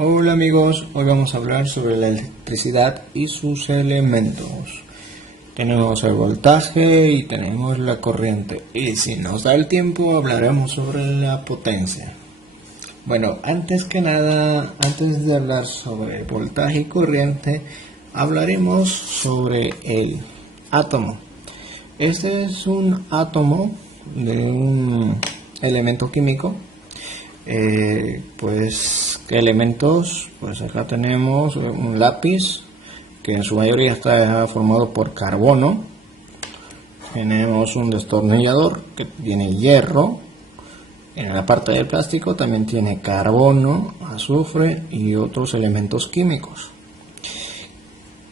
Hola amigos, hoy vamos a hablar sobre la electricidad y sus elementos. Tenemos el voltaje y tenemos la corriente, y si nos da el tiempo hablaremos sobre la potencia. Bueno, antes que nada, antes de hablar sobre voltaje y corriente, hablaremos sobre el átomo. Este es un átomo de un elemento químico. Elementos, pues acá tenemos un lápiz que en su mayoría está formado por carbono. Tenemos un destornillador que tiene hierro. En la parte del plástico también tiene carbono, azufre y otros elementos químicos.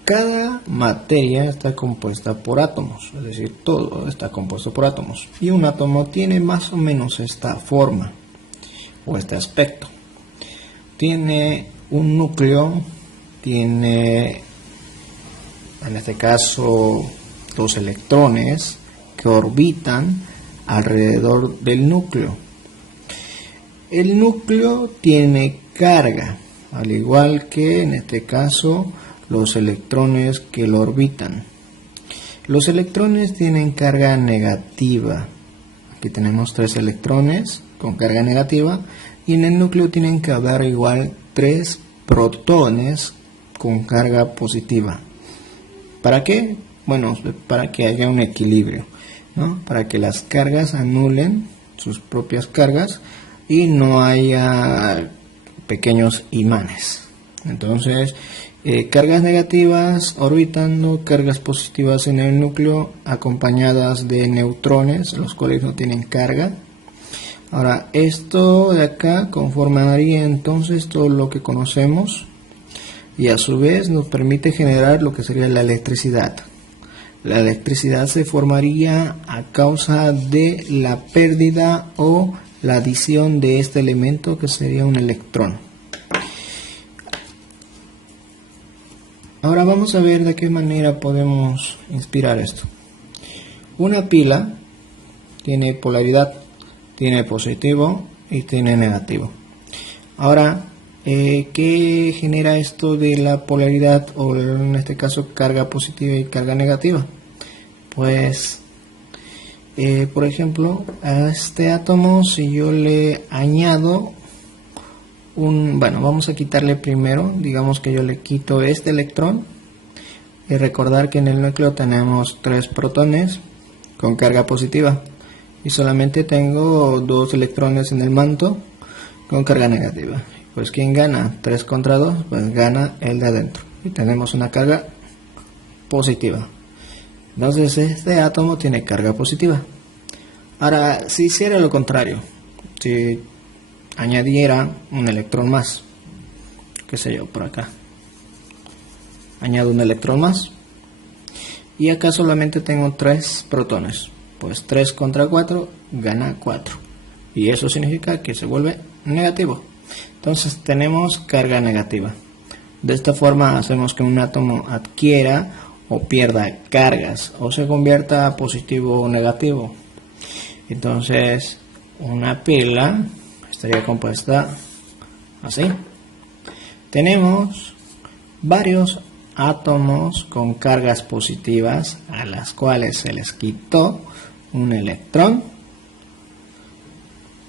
Cada materia está compuesta por átomos, es decir, todo está compuesto por átomos. Y un átomo tiene más o menos esta forma o este aspecto. Tiene un núcleo, tiene en este caso los electrones que orbitan alrededor del núcleo. El núcleo tiene carga, al igual que en este caso los electrones que lo orbitan. Los electrones tienen carga negativa. Aquí tenemos 3 electrones con carga negativa y en el núcleo tienen que haber igual 3 protones con carga positiva. ¿Para qué? Bueno, para que haya un equilibrio, ¿no? Para que las cargas anulen sus propias cargas y no haya pequeños imanes. Entonces, cargas negativas orbitando, cargas positivas en el núcleo acompañadas de neutrones, los cuales no tienen carga. Ahora, esto de acá conformaría entonces todo lo que conocemos y a su vez nos permite generar lo que sería la electricidad. La electricidad se formaría a causa de la pérdida o la adición de este elemento que sería un electrón. Ahora vamos a ver de qué manera podemos inspirar esto. Una pila tiene polaridad, tiene positivo y tiene negativo. Ahora, ¿qué genera esto de la polaridad o en este caso carga positiva y carga negativa? Pues, por ejemplo, a este átomo si yo le añado vamos a quitarle primero, digamos que yo le quito este electrón y recordar que en el núcleo tenemos 3 protones con carga positiva y solamente tengo 2 electrones en el manto con carga negativa. Pues ¿quién gana? 3 contra 2, pues gana el de adentro y tenemos una carga positiva. Entonces este átomo tiene carga positiva. Ahora, si hiciera lo contrario, si añadiera un electrón más, qué sé yo, por acá añado un electrón más y acá solamente tengo 3 protones, pues 3 contra 4 gana 4 y eso significa que se vuelve negativo. Entonces tenemos carga negativa. De esta forma hacemos que un átomo adquiera o pierda cargas o se convierta a positivo o negativo. Entonces una pila estaría compuesta así. Tenemos varios átomos con cargas positivas a las cuales se les quitó un electrón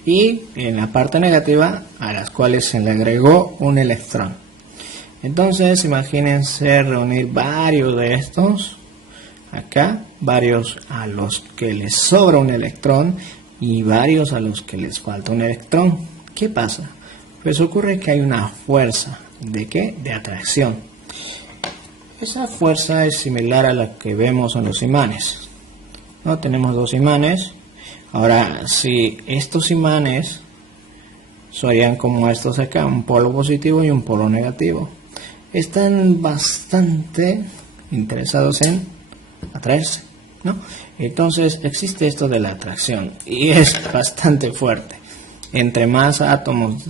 y en la parte negativa a las cuales se le agregó un electrón. Entonces imagínense reunir varios de estos acá, varios a los que les sobra un electrón y varios a los que les falta un electrón. ¿Qué pasa? Pues ocurre que hay una fuerza. ¿De qué? De atracción. Esa fuerza es similar a la que vemos en los imanes, ¿no? Tenemos 2 imanes. Ahora, si estos imanes serían como estos acá, un polo positivo y un polo negativo, están bastante interesados en atraerse, ¿no? Entonces existe esto de la atracción y es bastante fuerte. Entre más átomos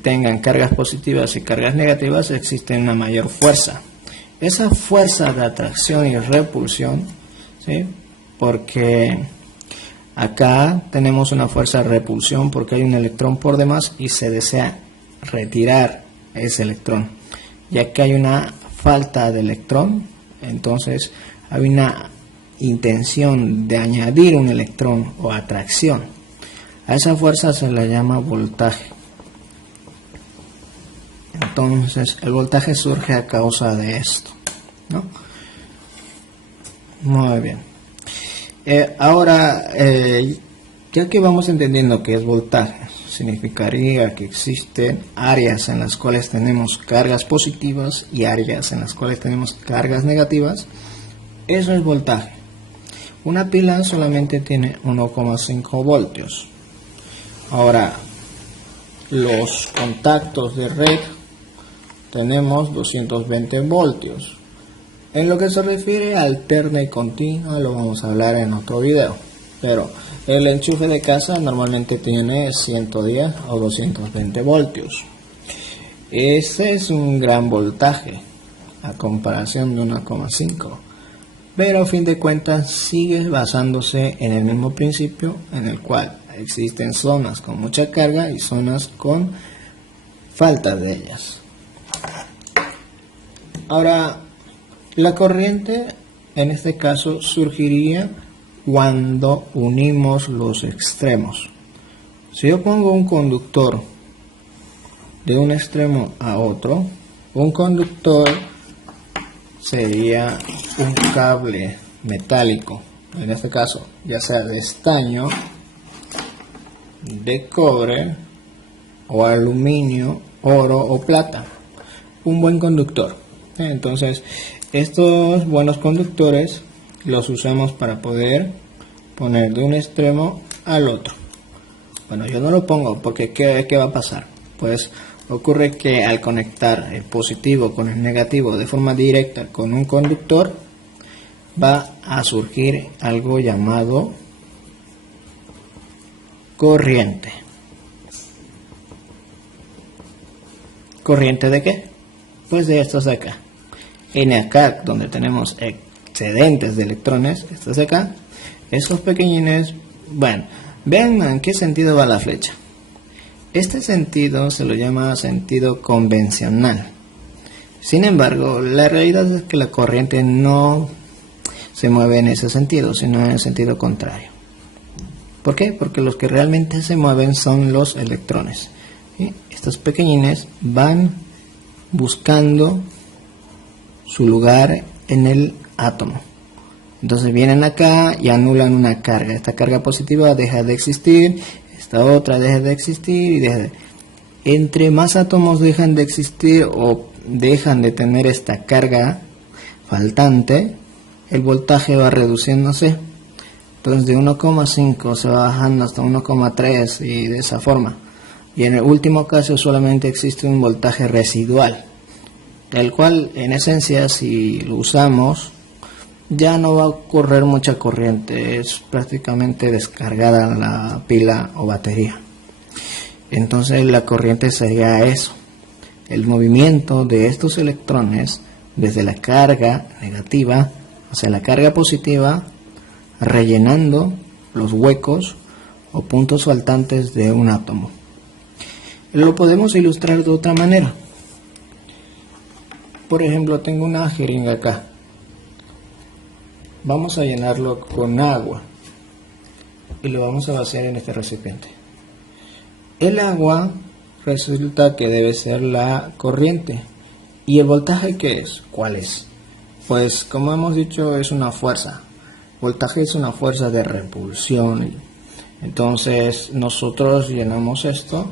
tengan cargas positivas y cargas negativas, existe una mayor fuerza. Esa fuerza de atracción y repulsión, ¿sí? Porque acá tenemos una fuerza de repulsión porque hay un electrón por demás y se desea retirar ese electrón. Ya que hay una falta de electrón, entonces hay una intención de añadir un electrón o atracción. A esa fuerza se le llama voltaje. Entonces el voltaje surge a causa de esto, ¿no? Muy bien. Ahora, ya que vamos entendiendo qué es voltaje, significaría que existen áreas en las cuales tenemos cargas positivas y áreas en las cuales tenemos cargas negativas. Eso es voltaje. Una pila solamente tiene 1,5 voltios. Ahora, los contactos de red tenemos 220 voltios. En lo que se refiere a alterna y continua lo vamos a hablar en otro video, pero el enchufe de casa normalmente tiene 110 o 220 voltios. Ese es un gran voltaje a comparación de 1,5, pero a fin de cuentas sigue basándose en el mismo principio, en el cual existen zonas con mucha carga y zonas con falta de ellas. Ahora, la corriente en este caso surgiría cuando unimos los extremos. Si yo pongo un conductor de un extremo a otro, un conductor sería un cable metálico, en este caso ya sea de estaño, de cobre o aluminio, oro o plata, un buen conductor. Entonces estos buenos conductores los usamos para poder poner de un extremo al otro. Bueno, yo no lo pongo porque ¿qué va a pasar? Pues ocurre que al conectar el positivo con el negativo de forma directa con un conductor, va a surgir algo llamado corriente. ¿Corriente de qué? Pues de estos de acá. En acá donde tenemos excedentes de electrones, estos de acá, esos pequeñines, bueno, vean en qué sentido va la flecha. Este sentido se lo llama sentido convencional. Sin embargo, la realidad es que la corriente no se mueve en ese sentido, sino en el sentido contrario. ¿Por qué? Porque los que realmente se mueven son los electrones. ¿Sí? Estos pequeñines van buscando su lugar en el átomo. Entonces vienen acá y anulan una carga. Esta carga positiva deja de existir, esta otra deja de existir y deja de... Entre más átomos dejan de existir o dejan de tener esta carga faltante, el voltaje va reduciéndose. Entonces de 1,5 se va bajando hasta 1,3 y de esa forma. Y en el último caso solamente existe un voltaje residual, el cual en esencia si lo usamos ya no va a correr mucha corriente, es prácticamente descargada la pila o batería. Entonces la corriente sería eso, el movimiento de estos electrones desde la carga negativa hacia la carga positiva, rellenando los huecos o puntos faltantes de un átomo. Lo podemos ilustrar de otra manera. Por ejemplo, tengo una jeringa acá. Vamos a llenarlo con agua y lo vamos a vaciar en este recipiente. El agua resulta que debe ser la corriente. ¿Y el voltaje qué es? ¿Cuál es? Pues como hemos dicho, es una fuerza. Voltaje es una fuerza de repulsión. Entonces nosotros llenamos esto.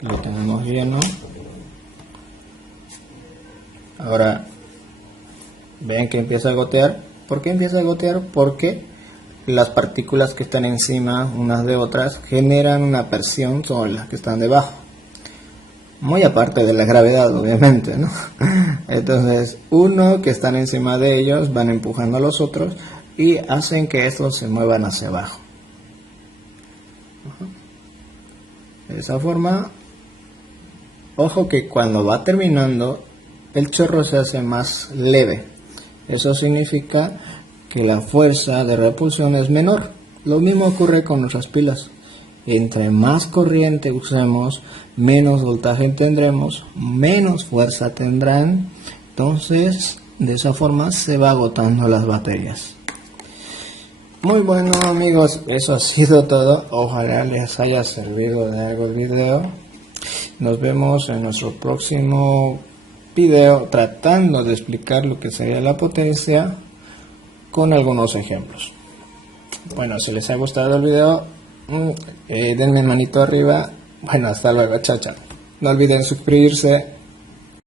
Lo tenemos lleno. Ahora ven que empieza a gotear. ¿Por qué empieza a gotear? Porque las partículas que están encima unas de otras generan una presión sobre las que están debajo. Muy aparte de la gravedad, obviamente, ¿no? Entonces, uno que están encima de ellos van empujando a los otros y hacen que estos se muevan hacia abajo. De esa forma, ojo que cuando va terminando, el chorro se hace más leve. Eso significa que la fuerza de repulsión es menor. Lo mismo ocurre con nuestras pilas. Entre más corriente usemos, menos voltaje tendremos, menos fuerza tendrán. Entonces, de esa forma se va agotando las baterías. Muy bueno, amigos, eso ha sido todo. Ojalá les haya servido de algo el video. Nos vemos en nuestro próximo video tratando de explicar lo que sería la potencia con algunos ejemplos. Bueno, si les ha gustado el video, denme manito arriba. Bueno, hasta luego, chao, chao. No olviden suscribirse.